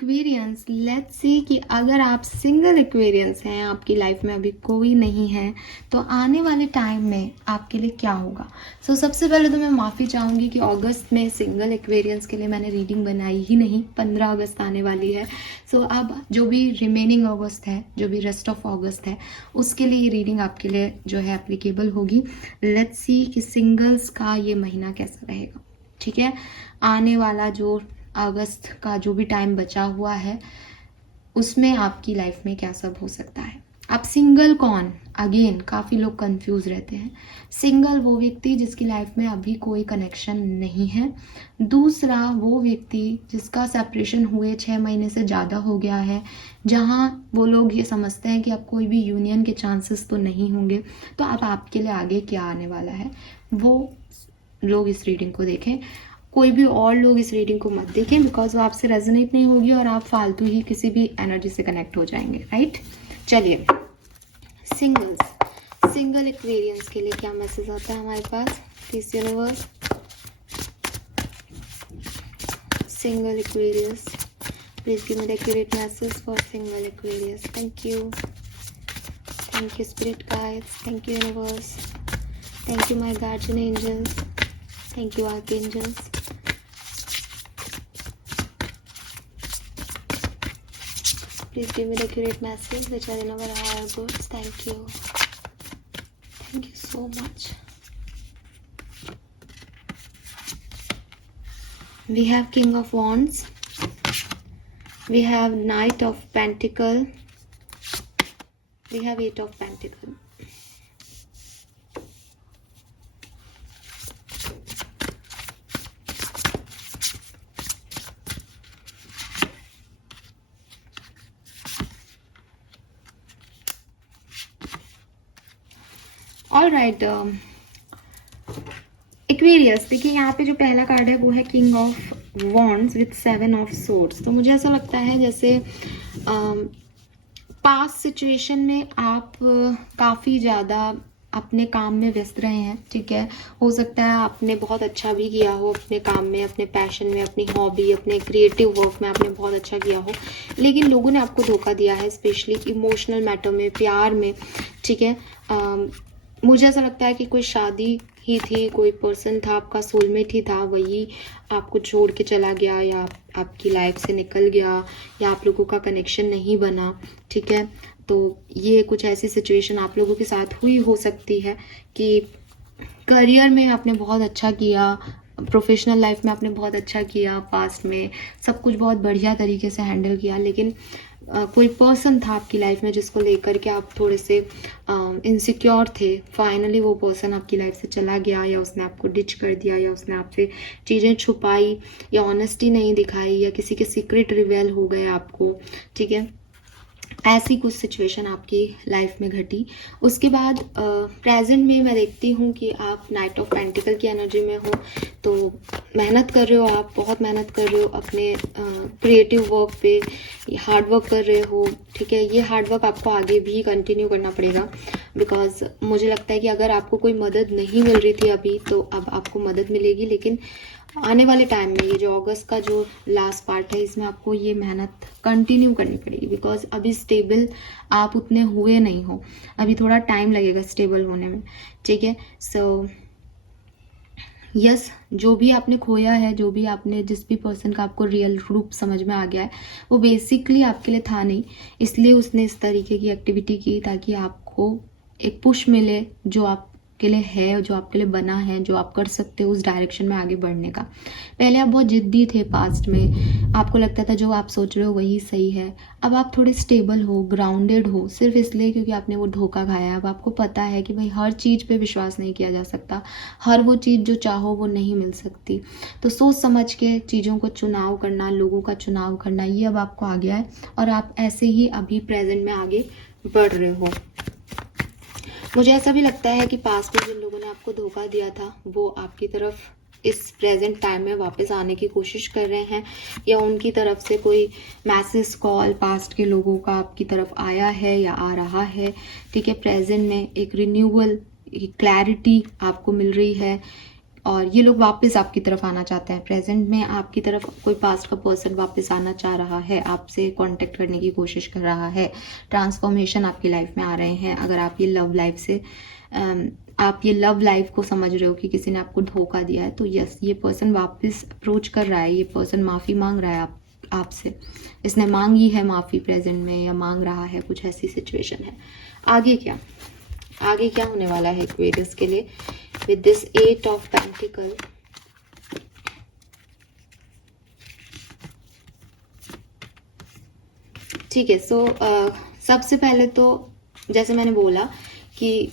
Aquarians, let's see कि अगर आप सिंगल एक्वेरियंस हैं, आपकी लाइफ में अभी कोई नहीं है, तो आने वाले टाइम में आपके लिए क्या होगा। सबसे पहले तो मैं माफ़ी चाहूँगी कि अगस्त में सिंगल एक्वेरियंस के लिए मैंने रीडिंग बनाई ही नहीं। 15 अगस्त आने वाली है। अब जो भी रिमेनिंग अगस्त है, जो भी रेस्ट ऑफ अगस्त है, उसके लिए ये रीडिंग आपके लिए जो है एप्लीकेबल होगी। लेट्स सी कि सिंगल्स का ये महीना कैसा रहेगा। ठीक है, आने वाला जो अगस्त का जो भी टाइम बचा हुआ है, उसमें आपकी लाइफ में क्या सब हो सकता है। आप सिंगल कौन, अगेन काफ़ी लोग कंफ्यूज रहते हैं। सिंगल वो व्यक्ति जिसकी लाइफ में अभी कोई कनेक्शन नहीं है। दूसरा वो व्यक्ति जिसका सेपरेशन हुए 6 महीने से ज़्यादा हो गया है, जहाँ वो लोग ये समझते हैं कि अब कोई भी यूनियन के चांसेस तो नहीं होंगे। तो अब आपके लिए आगे क्या आने वाला है, वो लोग इस रीडिंग को देखें। कोई भी और लोग इस रीडिंग को मत देखें, बिकॉज वो आपसे रेजोनेट नहीं होगी और आप फालतू ही किसी भी एनर्जी से कनेक्ट हो जाएंगे। राइट, चलिए सिंगल एक्वेरियंस के लिए क्या मैसेज आता है हमारे पास। Please universe, single Aquarius, please give me the accurate message for single Aquarius. Thank you spirit guides, thank you universe, thank you my guardian angels, thank you archangels. Please give me the accurate message which are in our higher goods. Thank you so much. We have King of Wands, we have Knight of Pentacle, we have Eight of Pentacle. All right, Aquarius, देखिए यहाँ पे जो पहला card है वो है king of wands with 7 of swords. तो मुझे ऐसा लगता है जैसे पास्ट सिचुएशन में आप काफ़ी ज़्यादा अपने काम में व्यस्त रहे हैं। ठीक है, हो सकता है आपने बहुत अच्छा भी किया हो अपने काम में, अपने पैशन में, अपनी हॉबी, अपने क्रिएटिव वर्क में आपने बहुत अच्छा किया हो, लेकिन लोगों ने आपको धोखा दिया है, स्पेशली इमोशनल मैटर में, प्यार में। ठीक है, मुझे ऐसा लगता है कि कोई शादी ही थी, कोई पर्सन था, आपका सोलमेट ही था, वही आपको छोड़ के चला गया या आपकी लाइफ से निकल गया या आप लोगों का कनेक्शन नहीं बना। ठीक है, तो ये कुछ ऐसी सिचुएशन आप लोगों के साथ हुई हो सकती है कि करियर में आपने बहुत अच्छा किया, प्रोफेशनल लाइफ में आपने बहुत अच्छा किया, पास्ट में सब कुछ बहुत बढ़िया तरीके से हैंडल किया, लेकिन कोई पर्सन था आपकी लाइफ में जिसको लेकर के आप थोड़े से इनसिक्योर थे। फाइनली वो पर्सन आपकी लाइफ से चला गया, या उसने आपको डिच कर दिया, या उसने आपसे चीज़ें छुपाई, या ऑनेस्टी नहीं दिखाई, या किसी के सीक्रेट रिवेल हो गए आपको। ठीक है, ऐसी कुछ सिचुएशन आपकी लाइफ में घटी। उसके बाद प्रेजेंट में मैं देखती हूँ कि आप नाइट ऑफ पेंटिकल की एनर्जी में हो, तो मेहनत कर रहे हो, आप बहुत मेहनत कर रहे हो अपने क्रिएटिव वर्क पे, हार्ड वर्क कर रहे हो। ठीक है, ये हार्ड वर्क आपको आगे भी कंटिन्यू करना पड़ेगा, बिकॉज मुझे लगता है कि अगर आपको कोई मदद नहीं मिल रही थी अभी, तो अब आपको मदद मिलेगी। लेकिन आने वाले टाइम में, ये जो अगस्त का जो लास्ट पार्ट है, इसमें आपको ये मेहनत कंटिन्यू करनी पड़ेगी, बिकॉज अभी स्टेबल आप उतने हुए नहीं हो, अभी थोड़ा टाइम लगेगा स्टेबल होने में। ठीक है, सो यस, जो भी आपने खोया है, जो भी आपने, जिस भी पर्सन का आपको रियल रूप समझ में आ गया है, वो बेसिकली आपके लिए था नहीं, इसलिए उसने इस तरीके की एक्टिविटी की ताकि आपको एक पुश मिले जो आपके लिए है, जो आपके लिए बना है, जो आप कर सकते हो उस डायरेक्शन में आगे बढ़ने का। पहले आप बहुत जिद्दी थे, पास्ट में आपको लगता था जो आप सोच रहे हो वही सही है। अब आप थोड़े स्टेबल हो, ग्राउंडेड हो, सिर्फ इसलिए क्योंकि आपने वो धोखा खाया। अब आपको पता है कि भाई हर चीज़ पे विश्वास नहीं किया जा सकता, हर वो चीज़ जो चाहो वो नहीं मिल सकती। तो सोच समझ के चीज़ों को चुनाव करना, लोगों का चुनाव करना, ये अब आपको आ गया है, और आप ऐसे ही अभी प्रेजेंट में आगे बढ़ रहे हो। मुझे ऐसा भी लगता है कि पास्ट में जिन लोगों ने आपको धोखा दिया था, वो आपकी तरफ इस प्रेजेंट टाइम में वापस आने की कोशिश कर रहे हैं, या उनकी तरफ से कोई मैसेज, कॉल पास्ट के लोगों का आपकी तरफ आया है या आ रहा है। ठीक है, प्रेजेंट में एक रिन्यूअल, एक क्लैरिटी आपको मिल रही है, और ये लोग वापस आपकी तरफ आना चाहते हैं। प्रेजेंट में आपकी तरफ कोई पास्ट का पर्सन वापस आना चाह रहा है, आपसे कांटेक्ट करने की कोशिश कर रहा है, ट्रांसफॉर्मेशन आपकी लाइफ में आ रहे हैं। अगर आप ये लव लाइफ से आप ये लव लाइफ को समझ रहे हो कि किसी ने आपको धोखा दिया है, तो यस, ये पर्सन वापस अप्रोच कर रहा है, ये पर्सन माफ़ी मांग रहा है आपसे। इसने मांगी है माफ़ी प्रेजेंट में, या मांग रहा है, कुछ ऐसी सिचुएशन है। आगे क्या होने वाला है एक्वेरियस के लिए विद दिस 8 ऑफ पेंटिकल। ठीक है, सो सबसे पहले तो जैसे मैंने बोला कि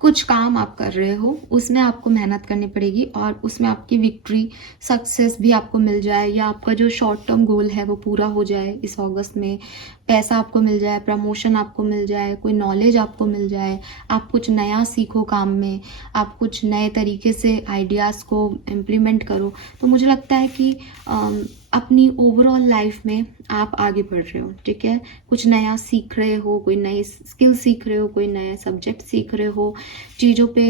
कुछ काम आप कर रहे हो, उसमें आपको मेहनत करनी पड़ेगी और उसमें आपकी विक्ट्री, सक्सेस भी आपको मिल जाए, या आपका जो शॉर्ट टर्म गोल है वो पूरा हो जाए इस अगस्त में। पैसा आपको मिल जाए, प्रमोशन आपको मिल जाए, कोई नॉलेज आपको मिल जाए, आप कुछ नया सीखो काम में, आप कुछ नए तरीके से आइडियाज़ को इम्प्लीमेंट करो। तो मुझे लगता है कि अपनी ओवरऑल लाइफ में आप आगे बढ़ रहे हो। ठीक है, कुछ नया सीख रहे हो, कोई नई स्किल सीख रहे हो, कोई नए सब्जेक्ट सीख रहे हो, चीज़ों पे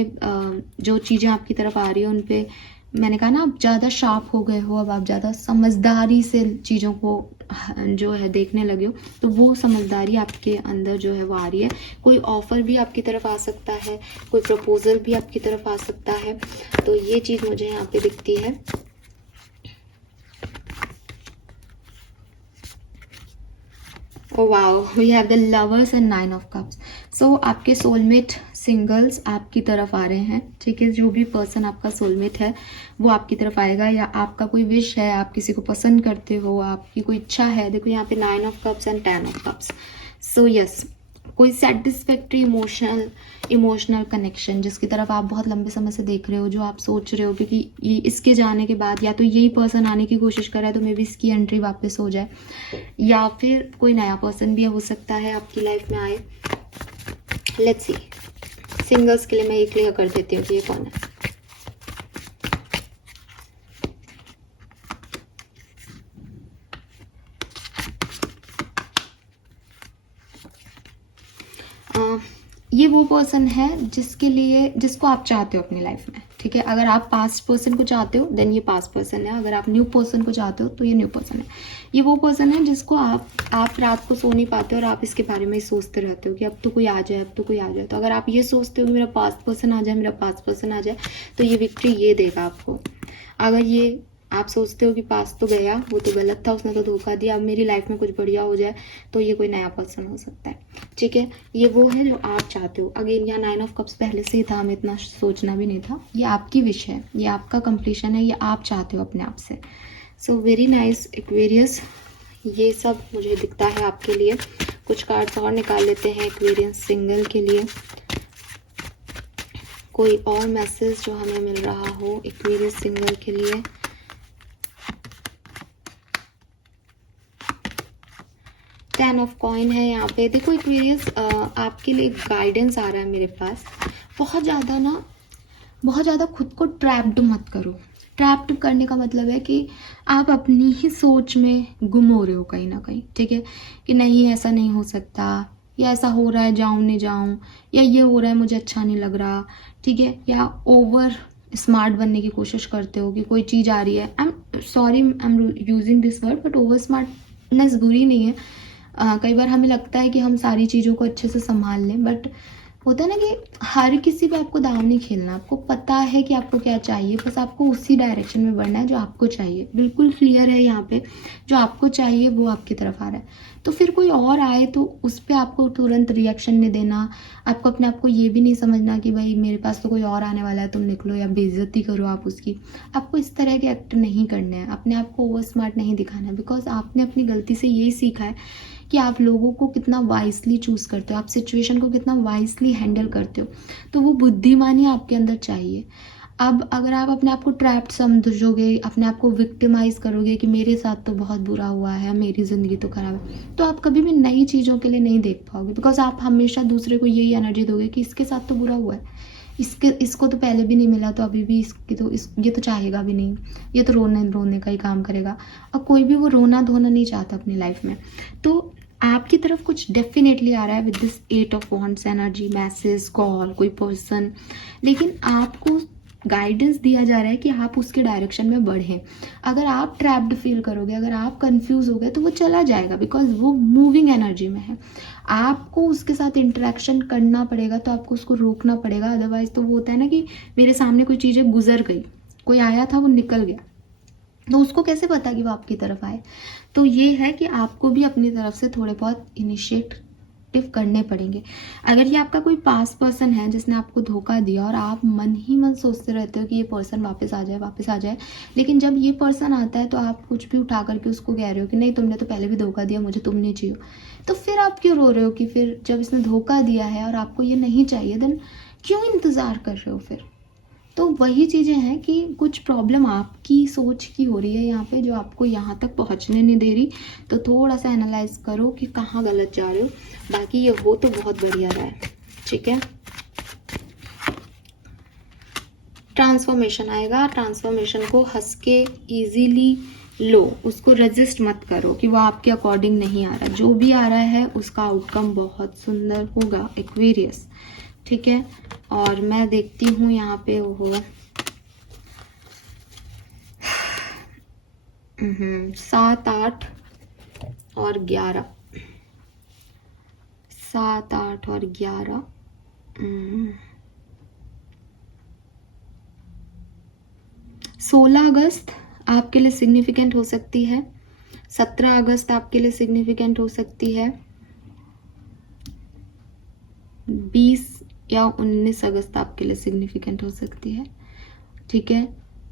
जो चीज़ें आपकी तरफ आ रही हो उन पे, मैंने कहा ना, आप ज़्यादा शार्प हो गए हो, अब आप ज़्यादा समझदारी से चीज़ों को जो है देखने लगे हो। तो वो समझदारी आपके अंदर जो है वो आ रही है। कोई ऑफ़र भी आपकी तरफ आ सकता है, कोई प्रपोजल भी आपकी तरफ आ सकता है। तो ये चीज़ मुझे यहाँ पे दिखती है। Oh wow, we have the lovers and 9 of cups. So आपके सोलमेट सिंगल्स आपकी तरफ आ रहे हैं। ठीक है, जो भी पर्सन आपका सोलमेट है वो आपकी तरफ आएगा, या आपका कोई विश है, आप किसी को पसंद करते हो, आपकी कोई इच्छा है। देखो यहाँ पे 9 of cups and 10 of cups. So yes, कोई सेटिस्फैक्ट्री इमोशनल कनेक्शन जिसकी तरफ आप बहुत लंबे समय से देख रहे हो, जो आप सोच रहे हो क्योंकि ये इसके जाने के बाद या तो यही पर्सन आने की कोशिश कर रहा है, तो मे बी इसकी एंट्री वापस हो जाए, या फिर कोई नया पर्सन भी हो सकता है आपकी लाइफ में आए। लेट्स सी, सिंगल्स के लिए मैं ये क्लियर कर देती हूँ कि ये कौन है। ये वो पर्सन है जिसको आप चाहते हो अपनी लाइफ में। ठीक है, अगर आप पास्ट पर्सन को चाहते हो देन ये पास्ट पर्सन है, अगर आप न्यू पर्सन को चाहते हो तो ये न्यू पर्सन है। ये वो पर्सन है जिसको आप रात को सो नहीं पाते और आप इसके बारे में ही सोचते रहते हो कि अब तो कोई आ जाए, अब तो कोई आ जाए। तो अगर आप ये सोचते हो कि मेरा पास्ट पर्सन आ जाए, मेरा पास्ट पर्सन आ जाए, तो ये विक्ट्री ये देगा आपको। अगर ये आप सोचते हो कि पास तो गया, वो तो गलत था, उसने तो धोखा दिया, अब मेरी लाइफ में कुछ बढ़िया हो जाए, तो ये कोई नया पर्सन हो सकता है। ठीक है, ये वो है जो आप चाहते हो। अगेन यहाँ 9 ऑफ कप्स पहले से ही था, हमें इतना सोचना भी नहीं था। ये आपकी विश है, ये आपका कंप्लीशन है, ये आप चाहते हो अपने आप से। सो वेरी नाइस एक्वेरियस, ये सब मुझे दिखता है आपके लिए। कुछ कार्ड्स और निकाल लेते हैं एक्वेरियस सिंगल के लिए, कोई और मैसेज जो हमें मिल रहा हो एक्वेरियस सिंगल के लिए। टेन ऑफ कॉइन है यहाँ पे। देखो एक्वेरियस, आपके लिए गाइडेंस आ रहा है मेरे पास। बहुत ज़्यादा खुद को ट्रैप्ड मत करो। ट्रैप्ड करने का मतलब है कि आप अपनी ही सोच में गुम हो रहे हो कहीं ना कहीं। ठीक है, कि नहीं ऐसा नहीं हो सकता, या ऐसा हो रहा है जाऊँ नहीं जाऊँ, या ये हो रहा है मुझे अच्छा नहीं लग रहा। ठीक है, या ओवर स्मार्ट बनने की कोशिश करते हो कि कोई चीज़ आ रही है, I am sorry I am using this word, but over smartness बुरी नहीं है। कई बार हमें लगता है कि हम सारी चीज़ों को अच्छे से संभाल लें, बट होता है ना कि हर किसी पे आपको दाव नहीं खेलना। आपको पता है कि आपको क्या चाहिए, बस आपको उसी डायरेक्शन में बढ़ना है जो आपको चाहिए। बिल्कुल क्लियर है यहाँ पे, जो आपको चाहिए वो आपकी तरफ आ रहा है। तो फिर कोई और आए तो उस पर आपको तुरंत रिएक्शन नहीं देना। आपको अपने आप को ये भी नहीं समझना कि भाई मेरे पास तो कोई और आने वाला है, तुम निकलो, या बेइज्जती करो आप उसकी। आपको इस तरह के एक्ट नहीं करने हैं, अपने आप को ओवर स्मार्ट नहीं दिखाना है, बिकॉज आपने अपनी गलती से यही सीखा है कि आप लोगोों को कितना वाइसली चूज़ करते हो, आप सिचुएशन को कितना वाइसली हैंडल करते हो। तो वो बुद्धिमानी आपके अंदर चाहिए। अब अगर आप अपने आप को ट्रैप्ड समझोगे, अपने आप को विक्टिमाइज करोगे कि मेरे साथ तो बहुत बुरा हुआ है, मेरी ज़िंदगी तो खराब है, तो आप कभी भी नई चीज़ों के लिए नहीं देख पाओगे। बिकॉज आप हमेशा दूसरे को यही एनर्जी दोगे कि इसके साथ तो बुरा हुआ है, इसको तो पहले भी नहीं मिला, तो अभी भी ये तो चाहेगा भी नहीं, ये तो रोने का ही काम करेगा। और कोई भी वो रोना धोना नहीं चाहता अपनी लाइफ में। तो आपकी तरफ कुछ डेफिनेटली आ रहा है with this 8 of wands energy, message, call, कोई पर्सन। लेकिन आपको गाइडेंस दिया जा रहा है कि आप उसके डायरेक्शन में बढ़ें। अगर आप ट्रैप्ड फील करोगे, अगर आप कंफ्यूज हो गए, तो वो चला जाएगा, बिकॉज वो मूविंग एनर्जी में है। आपको उसके साथ इंटरेक्शन करना पड़ेगा, तो आपको उसको रोकना पड़ेगा। अदरवाइज तो वो होता है ना कि मेरे सामने कोई चीज़ें गुजर गई, कोई आया था वो निकल गया, तो उसको कैसे पता कि वो आपकी तरफ आए। तो ये है कि आपको भी अपनी तरफ से थोड़े बहुत इनिशिएटिव करने पड़ेंगे। अगर ये आपका कोई पास पर्सन है जिसने आपको धोखा दिया और आप मन ही मन सोचते रहते हो कि ये पर्सन वापस आ जाए, वापस आ जाए, लेकिन जब ये पर्सन आता है तो आप कुछ भी उठा करके उसको कह रहे हो कि नहीं, तुमने तो पहले भी धोखा दिया, मुझे तुम नहीं चाहिए, तो फिर आप क्यों रो रहे हो कि फिर जब इसने धोखा दिया है और आपको ये नहीं चाहिए, देन क्यों इंतज़ार कर रहे हो फिर। तो वही चीज़ें हैं कि कुछ प्रॉब्लम आपकी सोच की हो रही है यहाँ पे, जो आपको यहाँ तक पहुँचने नहीं दे रही। तो थोड़ा सा एनालाइज करो कि कहाँ गलत जा रहे हो। बाकी ये हो तो बहुत बढ़िया रहा है, ठीक है। ट्रांसफॉर्मेशन आएगा, ट्रांसफॉर्मेशन को हंस के इजीली लो, उसको रजिस्ट मत करो कि वो आपके अकॉर्डिंग नहीं आ रहा। जो भी आ रहा है उसका आउटकम बहुत सुंदर होगा एक्वेरियस, ठीक है। और मैं देखती हूँ यहाँ पे वो 7, 8 और 11, 7, 8 और 11, 16 अगस्त आपके लिए सिग्निफिकेंट हो सकती है, 17 अगस्त आपके लिए सिग्निफिकेंट हो सकती है, 20 या 19 अगस्त आपके लिए सिग्निफिकेंट हो सकती है, ठीक है।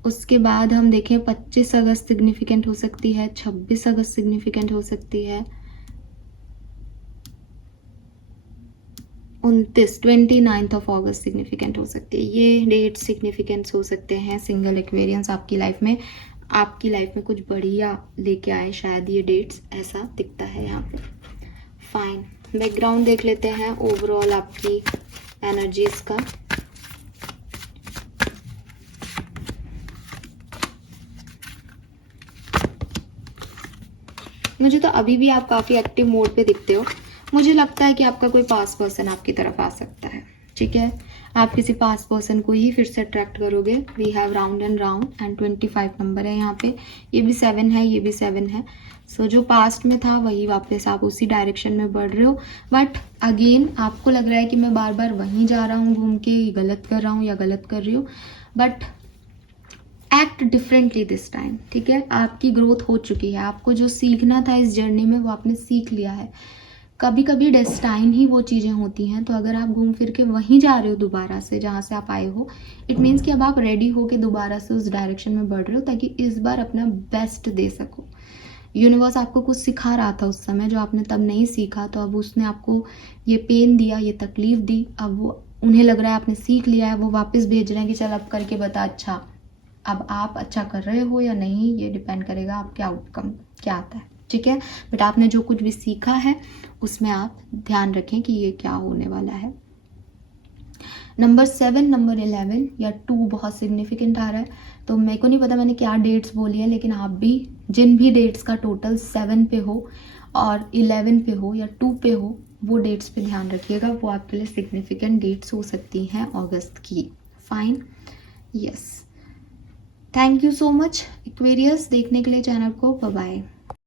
उसके बाद हम देखें 25 अगस्त सिग्निफिकेंट हो सकती है, 26 अगस्त सिग्निफिकेंट हो सकती है, 29 ऑफ अगस्त सिग्निफिकेंट हो सकती है। ये डेट सिग्निफिकेंस हो सकते हैं सिंगल एक्वेरियंस आपकी लाइफ में, आपकी लाइफ में कुछ बढ़िया लेके आए शायद ये डेट्स, ऐसा दिखता है यहाँ पे। फाइन, बैकग्राउंड देख लेते हैं ओवरऑल आपकी एनर्जीज का। मुझे तो अभी भी आप काफ़ी एक्टिव मोड पे दिखते हो। मुझे लगता है कि आपका कोई पास पर्सन आपकी तरफ आ सकता है, ठीक है। आप किसी पास पर्सन को ही फिर से अट्रैक्ट करोगे। We have round and round and 25 number है यहाँ पे। ये भी 7 है, ये भी 7 है। सो जो पास्ट में था वही वापस आप उसी डायरेक्शन में बढ़ रहे हो। बट अगेन आपको लग रहा है कि मैं बार बार वहीं जा रहा हूँ घूम के, गलत कर रहा हूँ या गलत कर रही हूँ। But act differently this time, ठीक है। आपकी ग्रोथ हो चुकी है, आपको जो सीखना था इस जर्नी में वो आपने सीख लिया है। कभी कभी डेस्टाइन ही वो चीज़ें होती हैं। तो अगर आप घूम फिर के वहीं जा रहे हो दोबारा से जहाँ से आप आए हो, इट मीन्स कि अब आप रेडी हो के दोबारा से उस डायरेक्शन में बढ़ रहे हो, ताकि इस बार अपना बेस्ट दे सको। यूनिवर्स आपको कुछ सिखा रहा था उस समय जो आपने तब नहीं सीखा, तो अब उसने आपको ये पेन दिया, ये तकलीफ दी। अब वो उन्हें लग रहा है आपने सीख लिया है, वो वापस भेज रहे हैं कि चल अब करके बता। अच्छा, अब आप अच्छा कर रहे हो या नहीं, ये डिपेंड करेगा आपके आउटकम क्या आता है, ठीक है। बट आपने जो कुछ भी सीखा है उसमें आप ध्यान रखें कि ये क्या होने वाला है। नंबर 7, नंबर 11 या 2 बहुत सिग्निफिकेंट आ रहा है। तो मेरे को नहीं पता मैंने क्या डेट्स बोली है, लेकिन आप भी जिन भी डेट्स का टोटल 7 पे हो और 11 पे हो या 2 पे हो, वो डेट्स पे ध्यान रखिएगा। वो आपके लिए सिग्निफिकेंट डेट्स हो सकती हैं अगस्त की। Fine, yes. Thank you so much Aquarius देखने के लिए चैनल को। Bye bye.